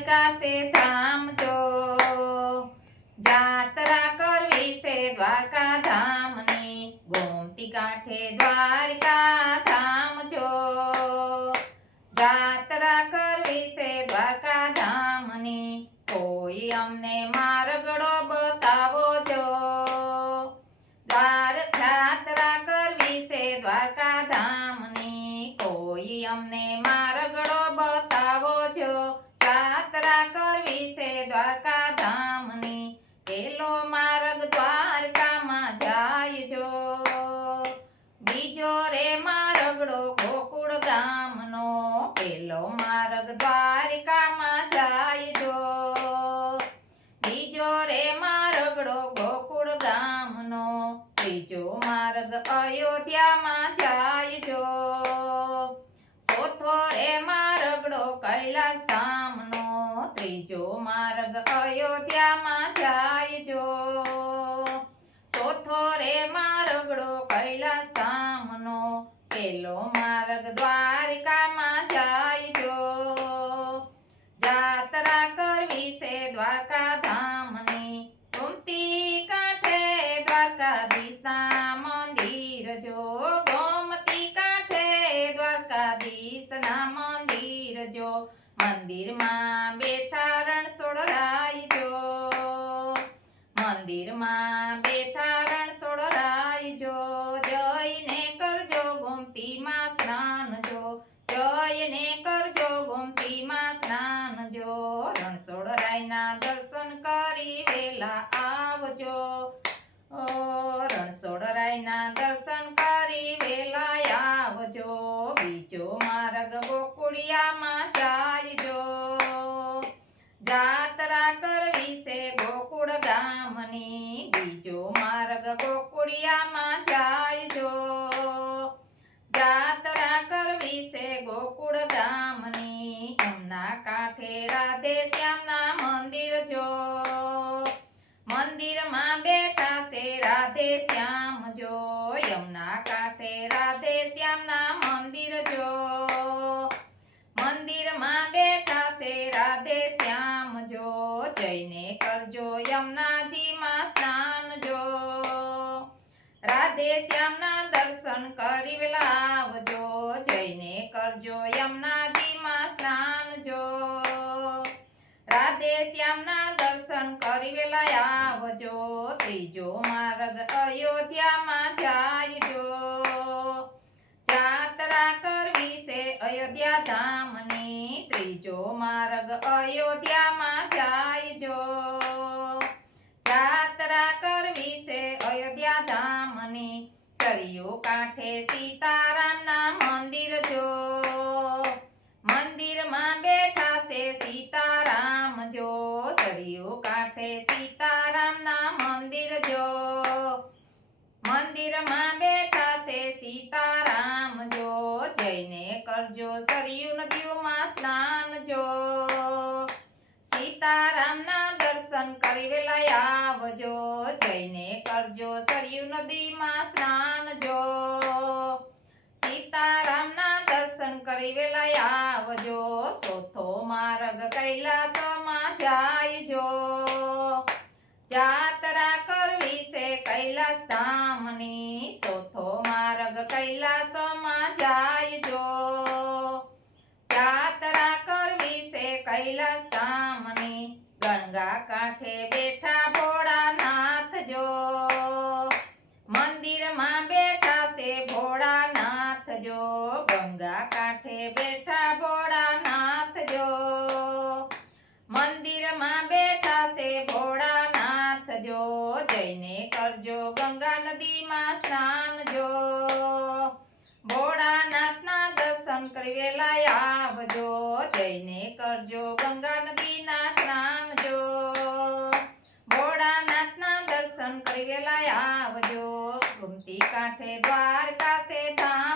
દ્વારકા સે ધામ જો જાત્રા કરવી છે દ્વારકા ધામની ગોમતી કાંઠે દ્વારકા ધામ જો જાત્રા કરવી છે દ્વારકા ધામની કોઈ અમને માર્ગડો બતાવો જો જાત્રા કરવી છે દ્વારકા ધામની કોઈ અમને માર્ગડો બતાવો જો જાત્રા કરવી છે દ્વારકા ધામની પેલો માર્ગ દ્વારકામાં જાય જો બીજો રે માર્ગડો ગોકુળ ગામનો પેલો માર્ગ દ્વારકામાં જાય જો બીજો રે માર્ગડો ગોકુળ ગામનો ત્રીજો માર્ગ અયોધ્યામાં જાય જો ચોથો રે માર્ગડો કૈલાસ ધામનો ત્રીજો માર્ગ અયોધ્યામાં જાય જો ચોથો રે માર્ગડો કૈલાસ ધામનો પેલો માર્ગ દ્વારકામાં જાય જો જાત્રા કરવી છે દ્વારકા ધામની ગોમતી કાંઠે દ્વારકાધીશના મંદિર જો ગોમતી કાંઠે દ્વારકાધીશના મંદિર જો મંદિરમાં બેઠા રણછોડરાય જો મંદિરમાં બેઠા રણછોડરાય જો જઈને કરજો ગોમતીમાં સ્નાન જો જઈને કરજો ગોમતીમાં સ્નાન જો રણછોડરાયના દર્શન કરી વેલા આવજો રણછોડરાયના દર્શન કરી વેલા આવજો બીજો માર્ગ ગોકુળિયામાં જાય જો જાત્રા કરવી છે ગોકુળ ગામની બીજો માર્ગ ગોકુળિયામાં જાય જો જાત્રા કરવી છે ગોકુળ ગામની યમુના કાંઠે રાધે શ્યામના મંદિર જો મંદિરમાં બેઠા છે રાધે શ્યામ જો યમુના કાંઠે રાધે શ્યામના મંદિર જો મંદિરમાં બેઠા છે રાધે શ્યામ જો જઈને કરજો યમુનાજીમાં સ્નાન જો રાધે શ્યામના દર્શન કરી વેલા આવજો જઈને કરજો યમુનાજીમાં સ્નાન જો રાધે શ્યામના દર્શન કરી વેલા આવજો ત્રીજો માર્ગ અયોધ્યામાં જાય જો જાત્રા કરવી છે અયોધ્યા ધામની ત્રીજો માર્ગ અયોધ્યામાં જાય જો જાત્રા કરવી છે અયોધ્યા ધામની સરયુ કાંઠે સીતારામના મંદિર જો મંદિરમાં બેઠા છે સીતારામ જો સરયુ કાંઠે સીતારામના મંદિર જો મંદિરમાં બેઠા છે સીતારામ જો જઈને કરજો સરયુ નદીઓમાં સ્નાન જો સીતારામના દર્શન કરી વેલા આવજો જઈને કરજો સરયુ નદીમાં સ્નાન જો સીતારામના દર્શન કરી વેલા આવજો ચોથો માર્ગ કૈલાસમાં જાય જો જાત્રા કરવી છે કૈલાસ ધામની ચોથો માર્ગ કૈલાસમાં જાય જો જાત્રા કરવી છે કૈલાસ ધામની ગંગા કાંઠે બેઠા ભોળાનાથ જો મંદિરમાં બેઠા છે ભોળાનાથ જો ગંગા કાંઠે બેઠા ભોળાનાથ જો મંદિરમાં બેઠા છે ભોળાનાથ જો જઈને કરજો ગંગા નદીમાં સ્નાન જો ભોળાનાથના દર્શન કરી વેલા આવજો જઈને કરજો ગંગા નદીના સ્નાન જો ભોળાનાથના દર્શન કરી વેલા આવજો ગોમતી કાંઠે દ્વારકા સે ધામ